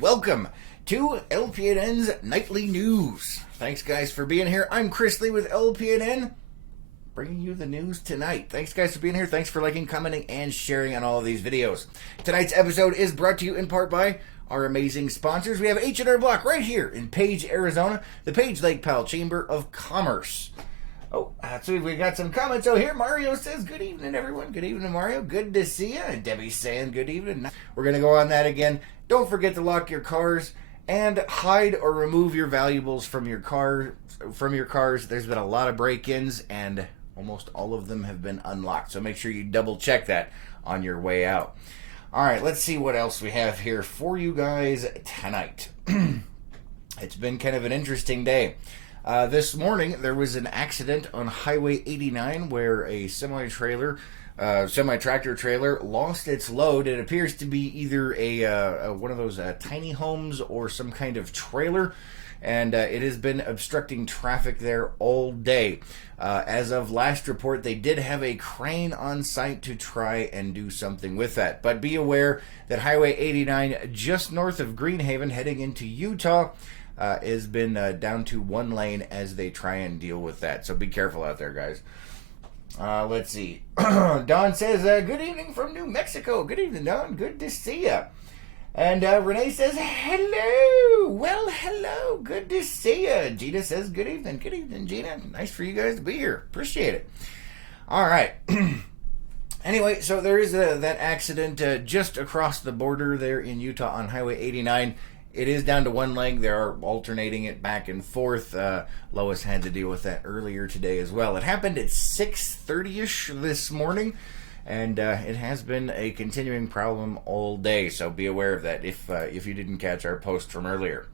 welcome to LPNN's Nightly News. Thanks, guys, for being here. I'm Chris Lee with LPNN, bringing you the news tonight. Thanks, guys, for being here. Thanks for liking, commenting, and sharing on all of these videos. Tonight's episode is brought to you in part by our amazing sponsors. We have H&R Block right here in Page, Arizona, the Page Lake Powell Chamber of Commerce. Oh, so we got some comments over here. Mario says, good evening, everyone. Good evening, Mario. Good to see you. And Debbie's saying, good evening. We're going to go on that again. Don't forget to lock your cars and hide or remove your valuables from your cars. There's been a lot of break-ins, and almost all of them have been unlocked. So make sure you double-check that on your way out. All right, let's see what else we have here for you guys tonight. It's been kind of an interesting day. This morning, there was an accident on Highway 89 where a semi-tractor trailer lost its load. It appears to be either one of those tiny homes or some kind of trailer, and it has been obstructing traffic there all day. As of last report, they did have a crane on site to try and do something with that. But be aware that Highway 89, just north of Greenhaven, heading into Utah, has been down to one lane as they try and deal with that. So be careful out there, guys. Let's see. Don says, good evening from New Mexico. Good evening, Don. Good to see you. And Renee says, hello. Well, hello. Good to see you. Gina says, good evening. Good evening, Gina. Nice for you guys to be here. Appreciate it. All right. Anyway, so there is that accident just across the border there in Utah on Highway 89. It is down to one lane. They are alternating it back and forth. Lois had to deal with that earlier today as well. It happened at 6:30-ish this morning, and it has been a continuing problem all day. So be aware of that if you didn't catch our post from earlier.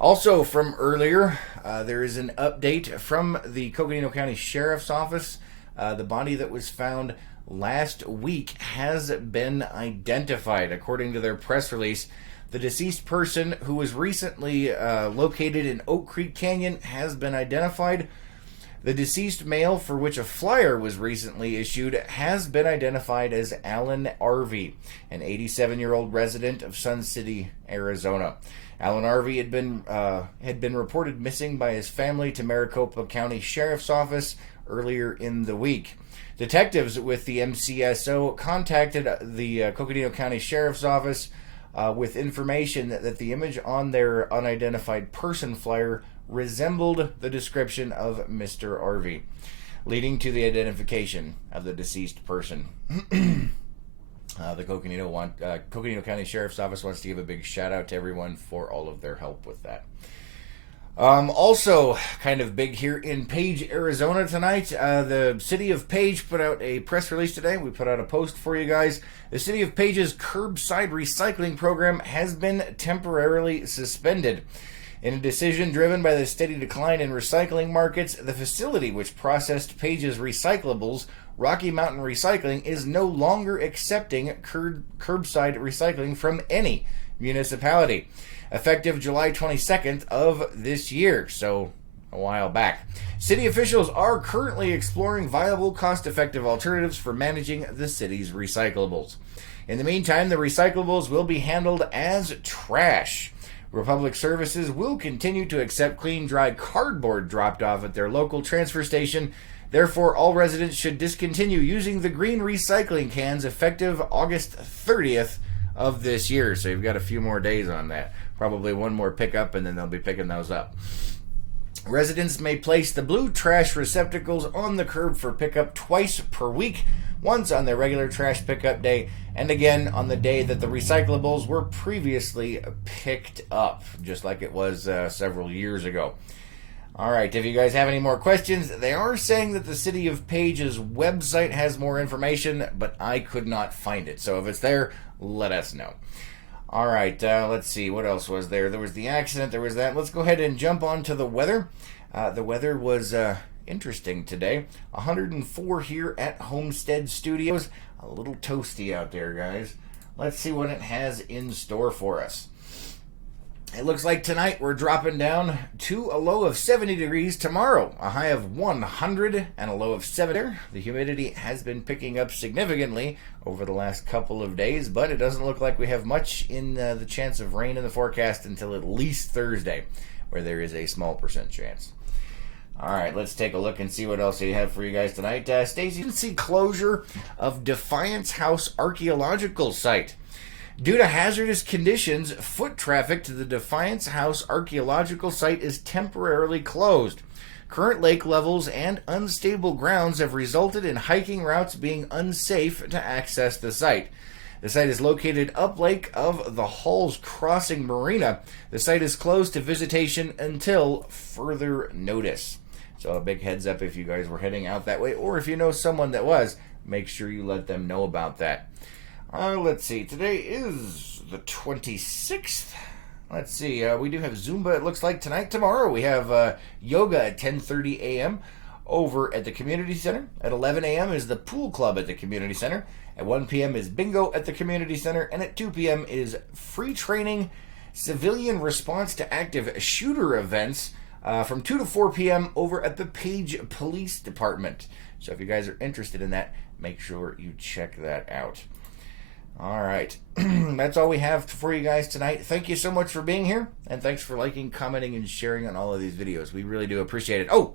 Also from earlier, there is an update from the Coconino County Sheriff's Office. The body that was found last week has been identified, according to their press release. The deceased person, who was recently located in Oak Creek Canyon, has been identified. The deceased male, for which a flyer was recently issued, has been identified as Alan Arvey, an 87-year-old resident of Sun City, Arizona. Alan Arvey had been reported missing by his family to Maricopa County Sheriff's Office earlier in the week. Detectives with the MCSO contacted the Coconino County Sheriff's Office with information that the image on their unidentified person flyer resembled the description of Mr. Arvey, leading to the identification of the deceased person. The Coconino County Sheriff's Office wants to give a big shout out to everyone for all of their help with that. Also, kind of big here in Page, Arizona tonight. The City of Page put out a press release today. We put out a post for you guys. The City of Page's curbside recycling program has been temporarily suspended. In a decision driven by the steady decline in recycling markets, the facility which processed Page's recyclables, Rocky Mountain Recycling, is no longer accepting curbside recycling from any municipality, effective July 22nd of this year, so a while back. City officials are currently exploring viable, cost-effective alternatives for managing the city's recyclables. In the meantime, the recyclables will be handled as trash. Republic Services will continue to accept clean, dry cardboard dropped off at their local transfer station. Therefore, all residents should discontinue using the green recycling cans effective August 30th of this year. So you've got a few more days on that. Probably one more pickup, and then they'll be picking those up. Residents may place the blue trash receptacles on the curb for pickup twice per week, once on their regular trash pickup day, and again on the day that the recyclables were previously picked up, just like it was several years ago. All right, if you guys have any more questions, they are saying that the City of Page's website has more information, but I could not find it. So if it's there, let us know. All right, let's see. What else was there? There was the accident. There was that. Let's go ahead and jump on to the weather. The weather was interesting today. 104 here at Homestead Studios. A little toasty out there, guys. Let's see what it has in store for us. It looks like tonight we're dropping down to a low of 70 degrees. Tomorrow, a high of 100 and a low of 70. The humidity has been picking up significantly over the last couple of days, but it doesn't look like we have much in the chance of rain in the forecast until at least Thursday, where there is a small percent chance. All right, let's take a look and see what else they have for you guys tonight. Stacy, see closure of Defiance House archaeological site. Due to hazardous conditions, foot traffic to the Defiance House archaeological site is temporarily closed. Current lake levels and unstable grounds have resulted in hiking routes being unsafe to access the site. The site is located uplake of the Halls Crossing Marina. The site is closed to visitation until further notice. So a big heads up if you guys were heading out that way, or if you know someone that was, make sure you let them know about that. Let's see. Today is the 26th. Let's see. We do have Zumba, it looks like, tonight. Tomorrow we have yoga at 10:30 a.m. over at the community center. At 11 a.m. is the pool club at the community center. At 1 p.m. is bingo at the community center. And at 2 p.m. is free training, civilian response to active shooter events from 2 to 4 p.m. over at the Page Police Department. So if you guys are interested in that, make sure you check that out. All right, that's all we have for you guys tonight. Thank you so much for being here, and thanks for liking, commenting, and sharing on all of these videos. We really do appreciate it. Oh,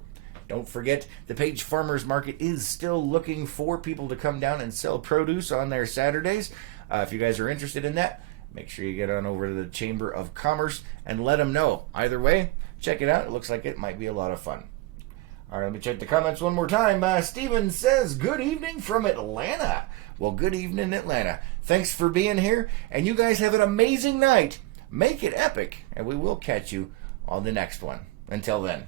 don't forget, the Page Farmers Market is still looking for people to come down and sell produce on their Saturdays. If you guys are interested in that, make sure you get on over to the Chamber of Commerce and let them know. Either way, check it out. It looks like it might be a lot of fun. All right, let me check the comments one more time. Steven says, good evening from Atlanta. Well, good evening, Atlanta. Thanks for being here, and you guys have an amazing night. Make it epic, and we will catch you on the next one. Until then.